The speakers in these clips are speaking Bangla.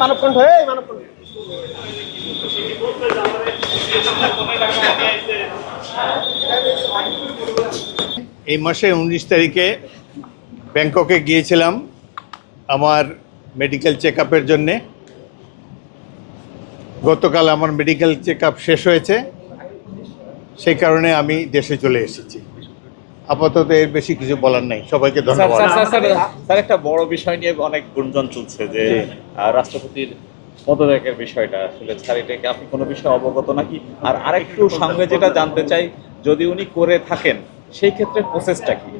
মানবকণ্ঠ এই মাসে 19 তারিখে ব্যাংককে গিয়েছিলাম আমার মেডিকেল চেকআপের জন্যে। গতকাল আমার মেডিকেল চেকআপ শেষ হয়েছে, সেই কারণে আমি দেশে চলে এসেছি। আপাতত এর বেশি কিছু বলার নাই। সবাইকে ধন্যবাদ। স্যার, একটা বড় বিষয় নিয়ে অনেক গুঞ্জন চলছে যে রাষ্ট্রপতির পদত্যাগের বিষয়টা, আসলে স্যার এটাকে আপনি কোনো বিষয়ে অবগত নাকি? আর আরেকটু সঙ্গে যেটা জানতে চাই, যদি উনি করে থাকেন সেই ক্ষেত্রে প্রসেসটা কি?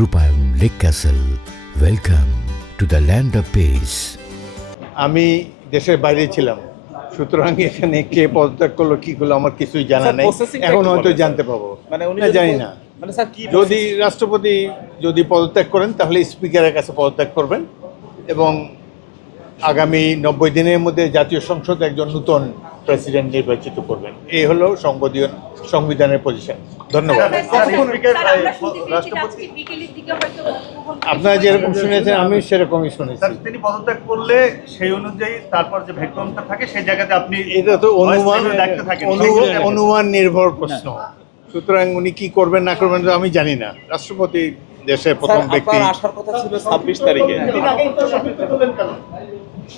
রূপায়ণ lake castle, welcome to the land of piece. আমি দেশের বাইরে ছিলাম, সুতরাং এখানে কে পদত্যাগ করলো কি করলো আমার কিছুই জানা নেই। এখন হয়তো জানতে পাবো, মানে উনি জানি না। মানে স্যার কি, যদি রাষ্ট্রপতি যদি পদত্যাগ করেন তাহলে স্পিকারের কাছে পদত্যাগ করবেন এবং আগামী 90 দিনের মধ্যে জাতীয় সংসদ একজন নতুন প্রেসিডেন্ট নির্বাচিত করবেন। এই হলো সংবিধানের পজিশন। ধন্যবাদ। আপনারা যেরকম শুনেছেন আমি সেরকমই শুনেছি। তিনি পদত্যাগ করলে সেই অনুযায়ী তারপর যে ভ্যাকুয়ামটা থাকে সেই জায়গাতে আপনি এটা তো অনুমান নির্ভর প্রশ্ন, সুতরাং উনি কি করবেন না করবেন আমি জানি না। রাষ্ট্রপতি দেশের প্রথম ব্যক্তি। আসার কথা ছিল 26 তারিখে।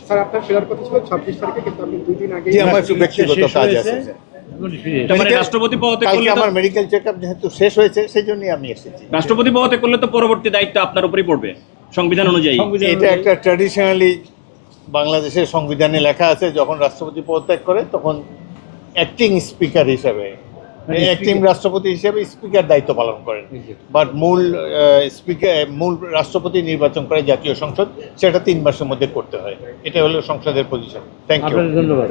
স্যার, আপনার ফেরার কথা ছিল 26 তারিখে, কিন্তু আপনি 2 দিন আগে। আমার একটু ব্যক্তিগত কাজ আছে। রাষ্ট্রপতি পদত্যাগ করলে আমার মেডিকেল চেকআপ যেহেতু শেষ হয়েছে সেই জন্যই আমি এসেছি। রাষ্ট্রপতি পদত্যাগ করলে তো পরবর্তী দায়িত্ব আপনার উপরই পড়বে সংবিধান অনুযায়ী। এটা একটা ট্র্যাডিশনালি বাংলাদেশের সংবিধানে লেখা আছে, যখন রাষ্ট্রপতি পদত্যাগ করে তখন অ্যাক্টিং স্পিকার হিসাবে, অ্যাক্টিং রাষ্ট্রপতি হিসেবে স্পিকার দায়িত্ব পালন করেন। বাট মূল রাষ্ট্রপতি নির্বাচন করে জাতীয় সংসদ, সেটা 3 মাসের মধ্যে করতে হয়। এটা হলো সংসদের পজিশন। Thank you. ধন্যবাদ।